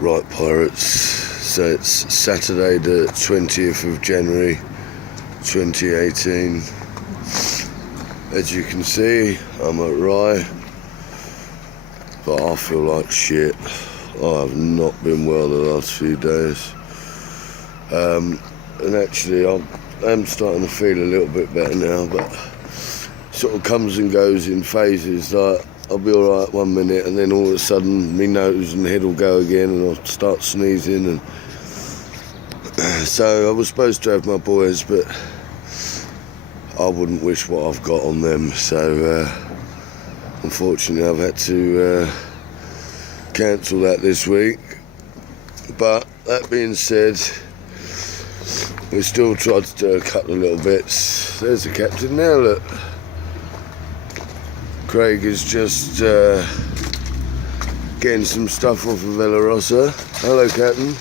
Right, pirates, so it's Saturday the 20th of January 2018. As you can see, I'm at Rye, but I feel like shit. I have not been well the last few days. And actually I'm starting to feel a little bit better now, but sort of comes and goes in phases. Like, I'll be alright one minute and then all of a sudden my nose and head will go again and I'll start sneezing. And so I was supposed to have my boys, but I wouldn't wish what I've got on them. So unfortunately I've had to cancel that this week. But that being said, we still tried to do a couple of little bits. There's the captain now, look. Craig is just getting some stuff off of Rossa. Hello, Captain.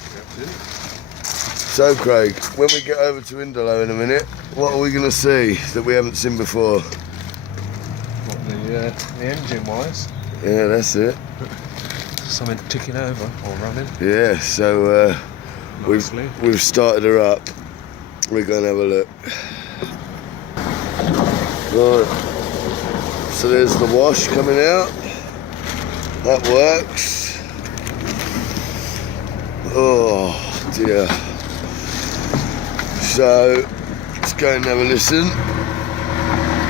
So, Craig, when we get over to Indalo in a minute, what are we going to see that we haven't seen before? What, the engine-wise? Yeah, that's it. Something ticking over or running. Yeah, so we've started her up. We're going to have a look. Right. So there's the wash coming out. That works. Oh dear. So let's go and have a listen.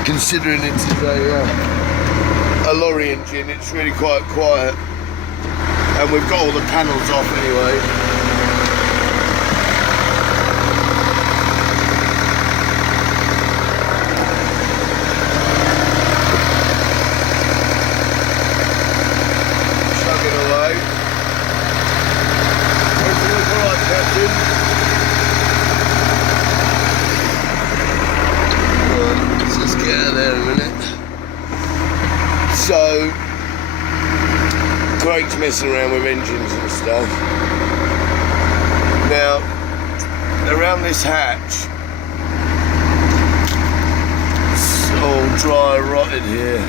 Considering it's a lorry engine, it's really quite quiet, and we've got all the panels off anyway. So, Craig's messing around with engines and stuff. Now, around this hatch, it's all dry, rotted here.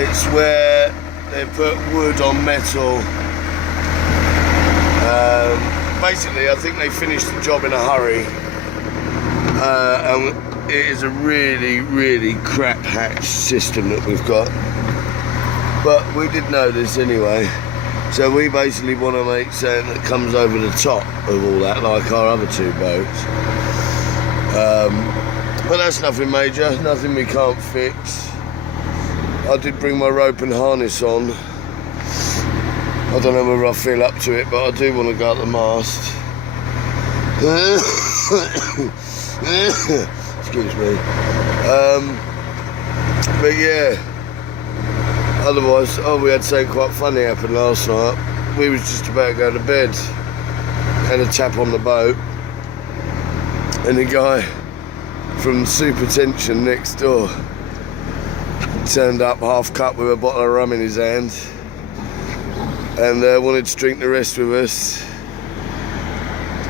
It's where they put wood on metal. Basically, I think they finished the job in a hurry. And it is a really, really crap hatch system that we've got. But we did know this anyway. So we basically want to make something that comes over the top of all that, like our other two boats. But that's nothing major, nothing we can't fix. I did bring my rope and harness on. I don't know whether I feel up to it, but I do want to go up the mast. Excuse me. But yeah, otherwise, we had something quite funny happen last night. We was just about to go to bed, had a tap on the boat, and the guy from Super Tension next door turned up half cut with a bottle of rum in his hand and wanted to drink the rest with us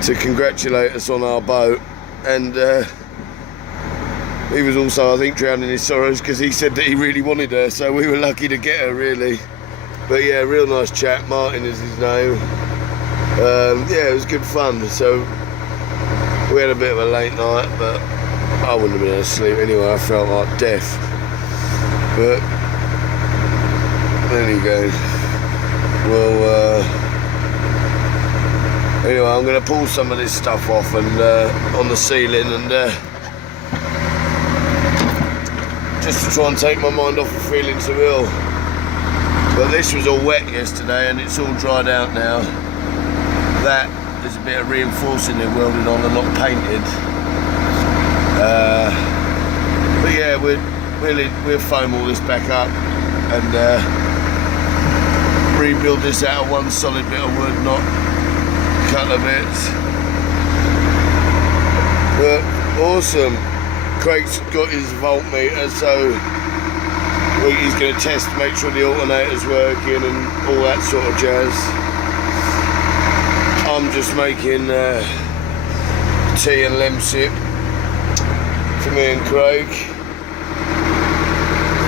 to congratulate us on our boat. And he was also, I think, drowning his sorrows because he said that he really wanted her, so we were lucky to get her, really. But yeah, real nice chap. Martin is his name. Yeah, it was good fun. So we had a bit of a late night, but I wouldn't have been able to sleep anyway. I felt like death. But there you go. Well, anyway, I'm going to pull some of this stuff off and on the ceiling, and just to try and take my mind off of feeling so ill. But this was all wet yesterday and it's all dried out now. That is a bit of reinforcing they're welded on and not painted. But yeah, we'll foam all this back up and rebuild this out of one solid bit of wood, not a couple of bits. But awesome. Craig's got his voltmeter, so he's going to test to make sure the alternator's working and all that sort of jazz. I'm just making tea and lemsip for me and Craig.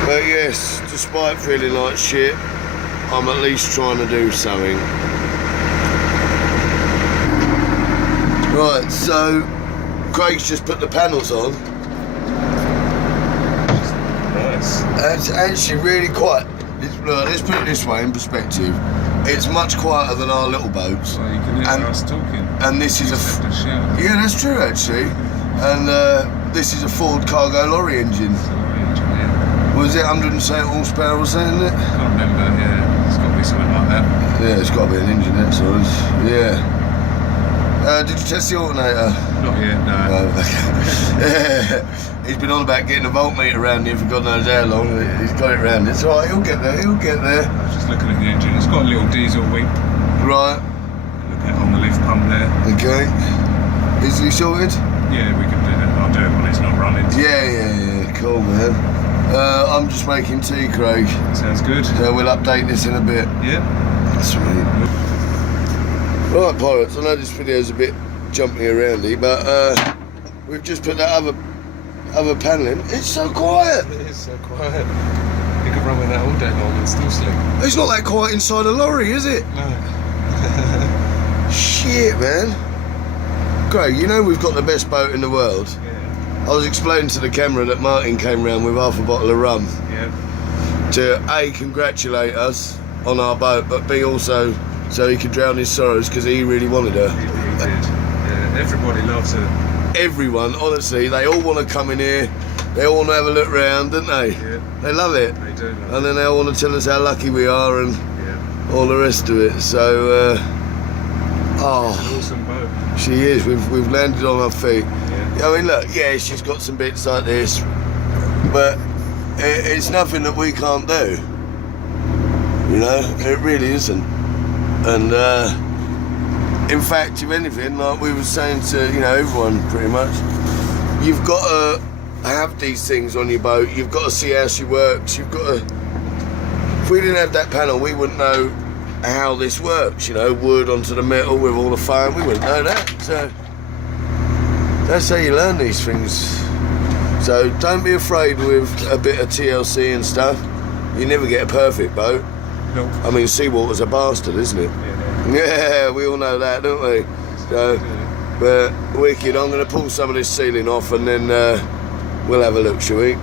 But yes, despite feeling like shit, I'm at least trying to do something. Right, so Craig's just put the panels on. Nice. It's actually really quiet. Let's put it this way in perspective. It's much quieter than our little boats. Well, you can hear us talking. And this is Yeah, that's true actually. And this is a Ford cargo lorry engine. Was it 107 horsepower or something? I can't remember, yeah. It's got to be something like that. Yeah, it's got to be an engine that size. Yeah. Did you test the alternator? Not yet, no. Oh, okay. He's been on about getting a voltmeter around here for God knows how long. He's got it round. It's alright, he'll get there, he'll get there. I was just looking at the engine. It's got a little diesel wing. Right. Look at it on the lift pump there. Okay. Easily sorted? Yeah, we can do that. I'll do it when it's not running. Yeah. Cool, man. I'm just making tea, Craig. Sounds good. So we'll update this in a bit. Yeah. Sweet. Right, pirates, I know this video's a bit jumping aroundy, but we've just put that other panel in. It's so quiet. It is so quiet. You could run with that all day long and still sleep. It's not that quiet inside a lorry, is it? No. Shit, man. Craig, you know we've got the best boat in the world. Yeah. I was explaining to the camera that Martin came round with half a bottle of rum Yeah. to A, congratulate us on our boat, but B, also so he could drown his sorrows because he really wanted her. He did. Yeah. Everybody loves her. Everyone, honestly, they all want to come in here, they all want to have a look round, don't they? Yeah. They love it. They do love And then they all want to tell us how lucky we are and Yeah. all the rest of it. So, Awesome boat. she is. We've landed on our feet. Yeah. I mean, look, yeah, she's got some bits like this, but it's nothing that we can't do. You know, it really isn't. And in fact, if anything, like we were saying to everyone, pretty much, you've got to have these things on your boat. You've got to see how she works. You've got to. If we didn't have that panel, we wouldn't know how this works. Wood onto the metal with all the foam. We wouldn't know that. So that's how you learn these things. So don't be afraid with a bit of TLC and stuff. You never get a perfect boat. Nope. I mean, seawater's a bastard, isn't it? Yeah, we all know that, don't we? So, but wicked, I'm going to pull some of this ceiling off and then we'll have a look, shall we?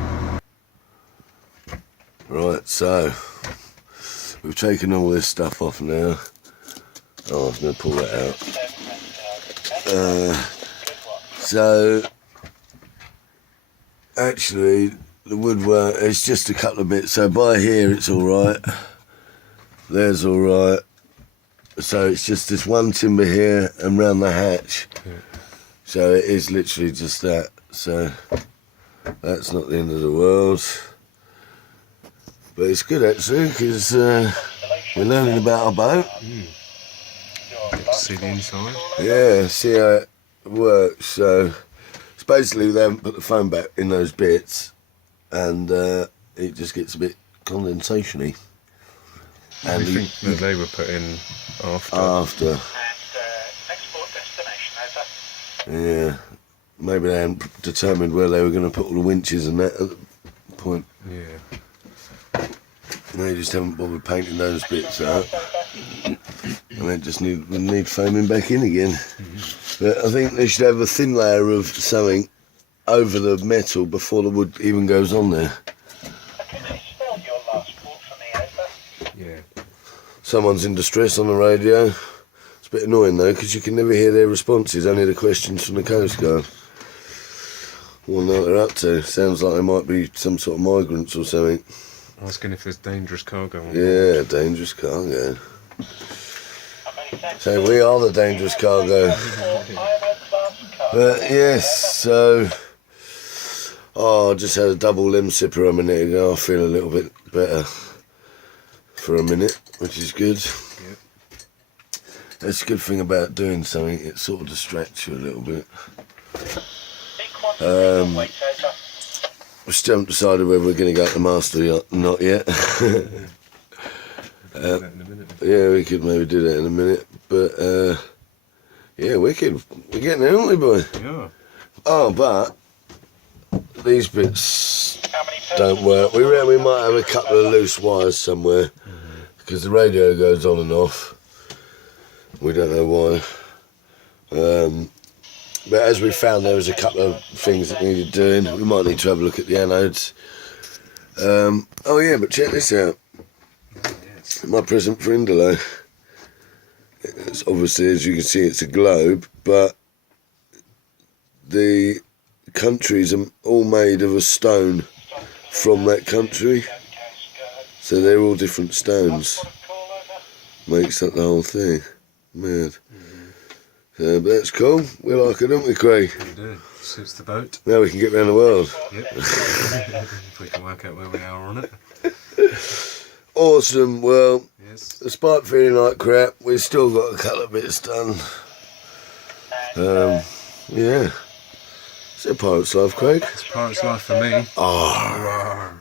Right, so we've taken all this stuff off now. Oh, I was going to pull that out. So, actually, the woodwork, it's just a couple of bits. So by here, it's all right. There's all right. So it's just this one timber here and round the hatch. Yeah. So it is literally just that. So that's not the end of the world. But it's good actually because we're learning about our boat. Get to see the inside. Yeah, see how it works. So it's basically they haven't put the foam back in those bits and it just gets a bit condensation-y. And I think that they were put in after. And export destination, over. Yeah, maybe they hadn't determined where they were going to put all the winches and that at the point. Yeah. They just haven't bothered painting those bits out. And they just need foaming back in again. Mm-hmm. But I think they should have a thin layer of something over the metal before the wood even goes on there. Yeah. Someone's in distress on the radio. It's a bit annoying though, because you can never hear their responses, only the questions from the Coast Guard. Wonder what they're up to. Sounds like they might be some sort of migrants or something. Asking if there's dangerous cargo on board. Yeah, dangerous cargo. So we are the dangerous cargo. But yes, so I just had a double limb sipper a minute ago. I feel a little bit better for a minute, which is good. Yep. That's a good thing about doing something, it sort of distracts you a little bit. We still haven't decided whether we're going to go to the master yacht or not yet. Yeah, we could maybe do that in a minute. But yeah, wicked. We're getting there, aren't we, boy? Yeah. Oh, but these bits don't work. We reckon we might have a couple of loose wires somewhere because the radio goes on and off. We don't know why. But as we found, there was a couple of things that needed doing. We might need to have a look at the anodes. Oh yeah, but check this out. My present for Indalo. It's obviously, as you can see, it's a globe, but the countries are all made of a stone from that country. So they're all different stones. Makes up the whole thing. Mad. So, but that's cool. We like it, don't we, Craig? We do. Suits the boat. Now we can get around the world. Yep. If we can work out where we are on it. Awesome. Well, Yes. despite feeling like crap, we've still got a couple of bits done. Yeah. It's a pirate's life, Craig. It's pirate's life for me. Ah.